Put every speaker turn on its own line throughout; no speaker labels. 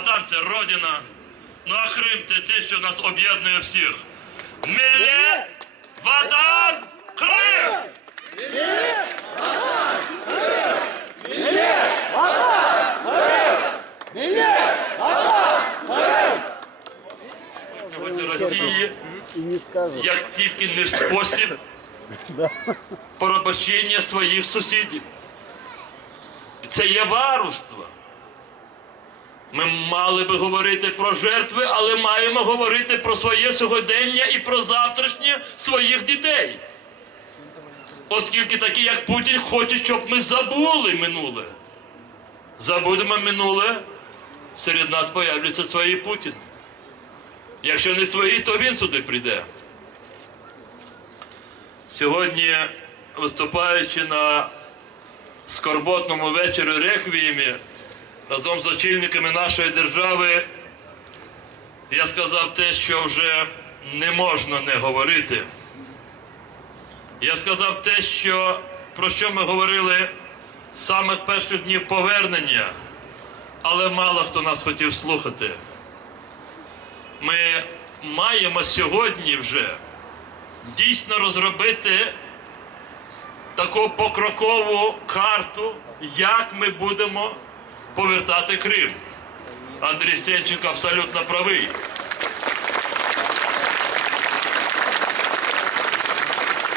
Ватан це родина. Ну а Крим це те, що нас об'єднує всіх. Міле, Ватан, Крим! Сьогодні Росії як тільки не спосіб порабощення своїх сусідів. Це є варварство. Ми мали би говорити про жертви, але маємо говорити про своє сьогодення і про завтрашнє своїх дітей. Оскільки такі, як Путін, хочуть, щоб ми забули минуле. Забудемо минуле, серед нас появляться свої Путін. Якщо не свої, то він сюди прийде. Сьогодні, виступаючи на скорботному вечорі реквіємі, разом з очільниками нашої держави, я сказав те, що вже не можна не говорити. Я сказав те, що, про що ми говорили з самих перших днів повернення, але мало хто нас хотів слухати. Ми маємо сьогодні вже дійсно розробити таку покрокову карту, як ми будемо повертати Крим. Андрій Сенченко абсолютно правий.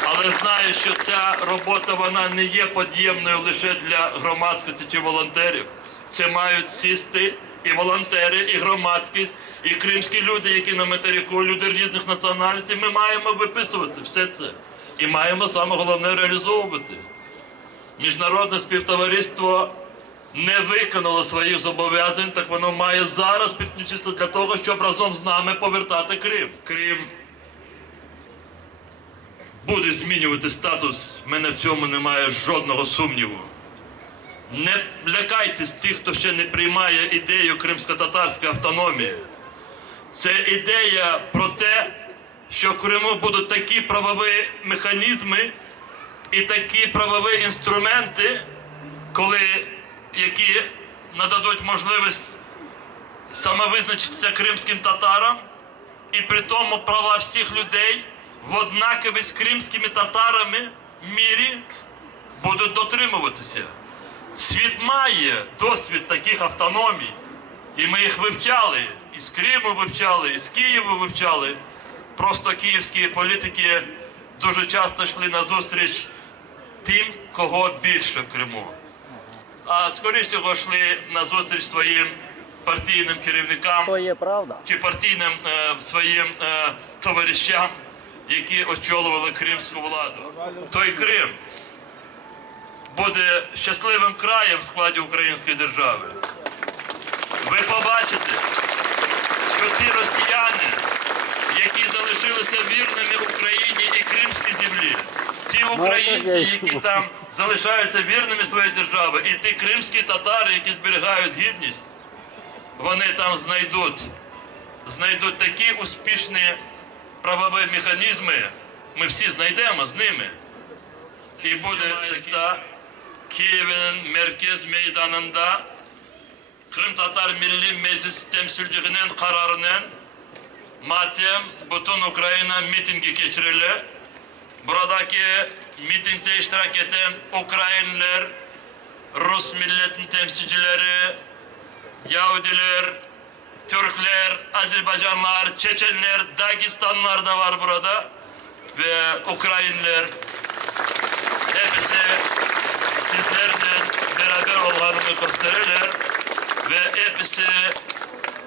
Але знаю, що ця робота вона не є подємною лише для громадськості чи волонтерів. Це мають сісти і волонтери, і громадськість, і кримські люди, які на материку, люди різних національностей. Ми маємо виписувати все це. І маємо саме головне реалізовувати. Міжнародне співтовариство не виконало своїх зобов'язань, так воно має зараз підключитися для того, щоб разом з нами повертати Крим. Крим буде змінювати статус. В мене в цьому немає жодного сумніву. Не лякайтесь тих, хто ще не приймає ідею кримсько-татарської автономії. Це ідея про те, що в Криму будуть такі правові механізми і такі правові інструменти, коли які нададуть можливість самовизначитися кримським татарам, і при тому права всіх людей в однакові з кримськими татарами в мірі будуть дотримуватися. Світ має досвід таких автономій, і ми їх вивчали. І з Криму вивчали, і з Києва вивчали. Просто київські політики дуже часто йшли на зустріч тим, кого більше в Криму. А скоріше йшли на зустріч своїм партійним керівникам
То є правда.
чи партійним е, своїм е, товаришам, які очолювали кримську владу. Той Крим буде щасливим краєм в складі української держави. Ви побачите, що ті росіяни, які залишилися вірними Україні і кримській землі, ті українці, які там залишаються вірними своїй державі, і ті кримські татари, які зберігають гідність, вони там знайдуть, знайдуть такі успішні правові механізми, ми всі знайдемо з ними. І буде міста Kiev'in merkez meydanında Kırım Tatar Milli Meclis temsilcilerinin kararının matem bütün Ukrayna mitingi geçirilir. Buradaki mitingde iştirak eden Ukraynalılar, Rus milletin temsilcileri, Yahudiler, Türkler, Azerbaycanlılar, Çeçenler, Dagistanlılar da var burada ve Ukraynalılar hepsi sizlerle beraber olmalarını gösterirler ve hepsi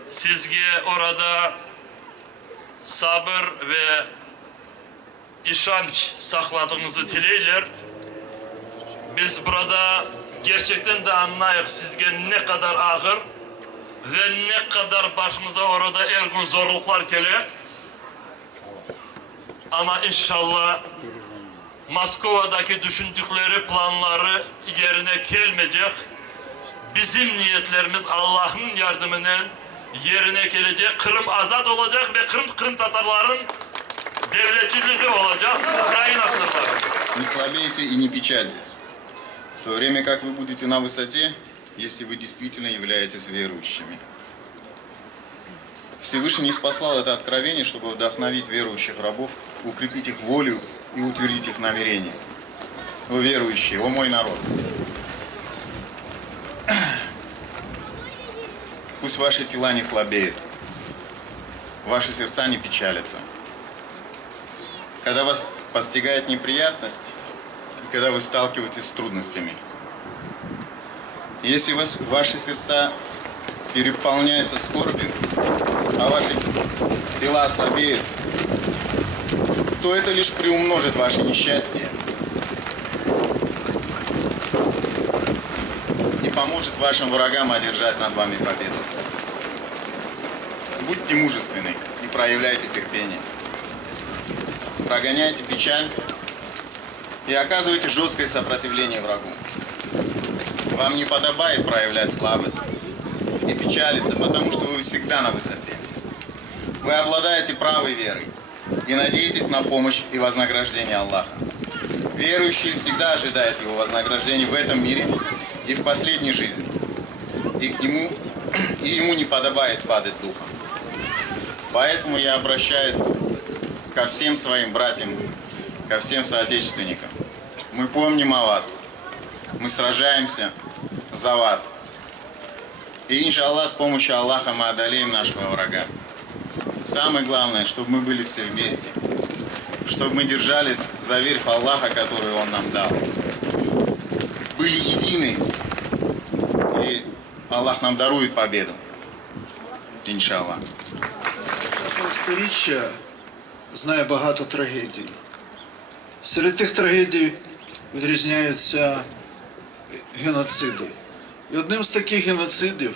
sizge orada sabır ve işanç sakladığınızı dileyler. Biz burada gerçekten de anlayıq sizge ne kadar ağır ve ne kadar başınıza orada ergun zorluklar gelir. Ama inşallah Moskova'daki düşündükleri planları yerine gelmeyecek. Bizim niyetlerimiz Allah'ın yardımının yerine gelecek. Kırım azat olacak ve Kırım, Kırım Tatarların devletçiliği olacak. Ukrayna sınırları.
Не слабейте и не печальтесь. В
то время как вы будете на высоте, если вы действительно являетесь верующими. Всевышний не спаслал это откровение, чтобы вдохновить верующих рабов, укрепить их волю и утвердить их намерения. О верующие, о мой народ! Пусть ваши тела не слабеют, ваши сердца не печалятся. Когда вас постигает неприятность, и когда вы сталкиваетесь с трудностями, если вас, ваши сердца переполняются скорбью, а ваши тела слабеют, то это лишь приумножит ваше несчастье поможет вашим врагам одержать над вами победу. Будьте мужественны и проявляйте терпение. Прогоняйте печаль и оказывайте жесткое сопротивление врагу. Вам не подобает проявлять слабость и печалиться, потому что вы всегда на высоте. Вы обладаете правой верой и надеетесь на помощь и вознаграждение Аллаха. Верующий всегда ожидает его вознаграждения в этом мире и в последней жизни. И к нему и ему не подобает падать духом. Поэтому я обращаюсь ко всем своим братьям, ко всем соотечественникам. Мы помним о вас. Мы сражаемся за вас. И, иншаллах, с помощью Аллаха мы одолеем нашего врага. Самое главное, чтобы мы были все вместе. Чтобы мы держались за верь в Аллаха, которую Он нам дал. Были едины. И Аллах нам дарует победу. Иншаллах.
Сторіччя знає багато трагедій. Серед тих трагедій відрізняються геноциди. І одним з таких геноцидів,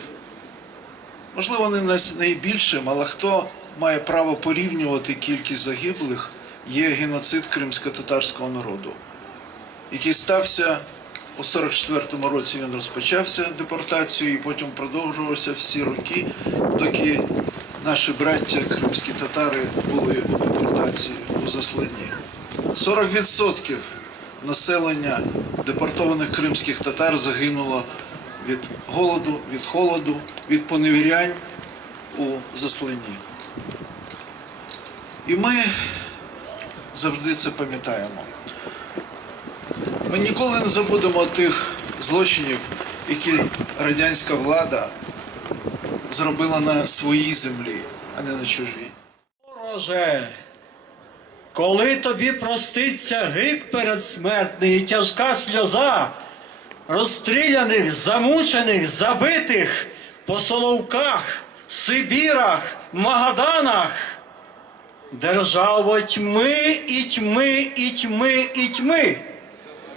можливо, не найбільшим, але хто має право порівнювати кількість загиблих, є геноцид кримсько-татарського народу, який стався у 44-му році він розпочався депортацією і потім продовжувався всі роки, доки наші браття кримські татари були у депортації у засланні. 40% населення депортованих кримських татар загинуло від голоду, від холоду, від поневірянь у засланні. І ми завжди це пам'ятаємо. Ми ніколи не забудемо тих злочинів, які радянська влада зробила на своїй землі, а не на чужій.
Боже, коли тобі проститься гик передсмертний і тяжка сльоза розстріляних, замучених, забитих по Соловках, Сибірах, Магаданах, державо тьми і тьми, і тьми, і тьми.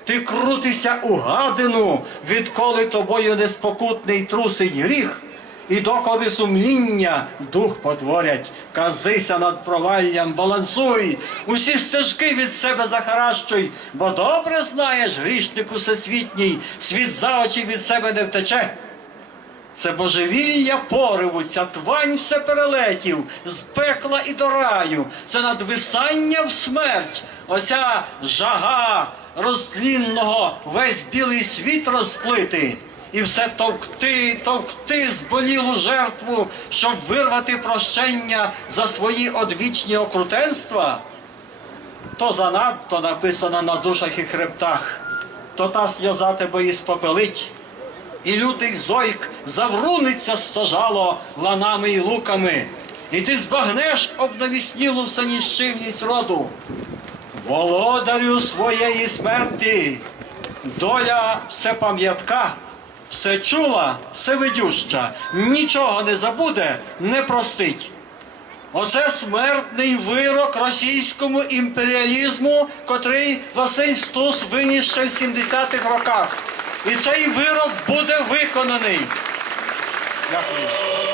Ти крутися у гадину, відколи тобою неспокутний трусить гріх, і доколи сумління дух потворять, казися над проваллям, балансуй, усі стежки від себе захаращуй, бо добре знаєш, грішник усесвітній, світ за очі від себе не втече. Це божевілля пориву, ця твань все перелетів, з пекла і до раю, це надвисання в смерть, оця жага розтлінного весь білий світ розплити. І все товкти, товкти зболілу жертву, щоб вирвати прощення за свої одвічні окрутенства, то занадто написано на душах і хребтах, то та сльоза тебе і спопелить і лютий зойк завруниться стожало ланами і луками, і ти збагнеш обнавіснілу всеніщивність роду. Володарю своєї смерті, доля все пам'ятка, все чула, все видюща, нічого не забуде, не простить. Оце смертний вирок російському імперіалізму, котрий Василь Стус виніс ще в 70-х роках. І цей вирок буде виконаний. Дякую.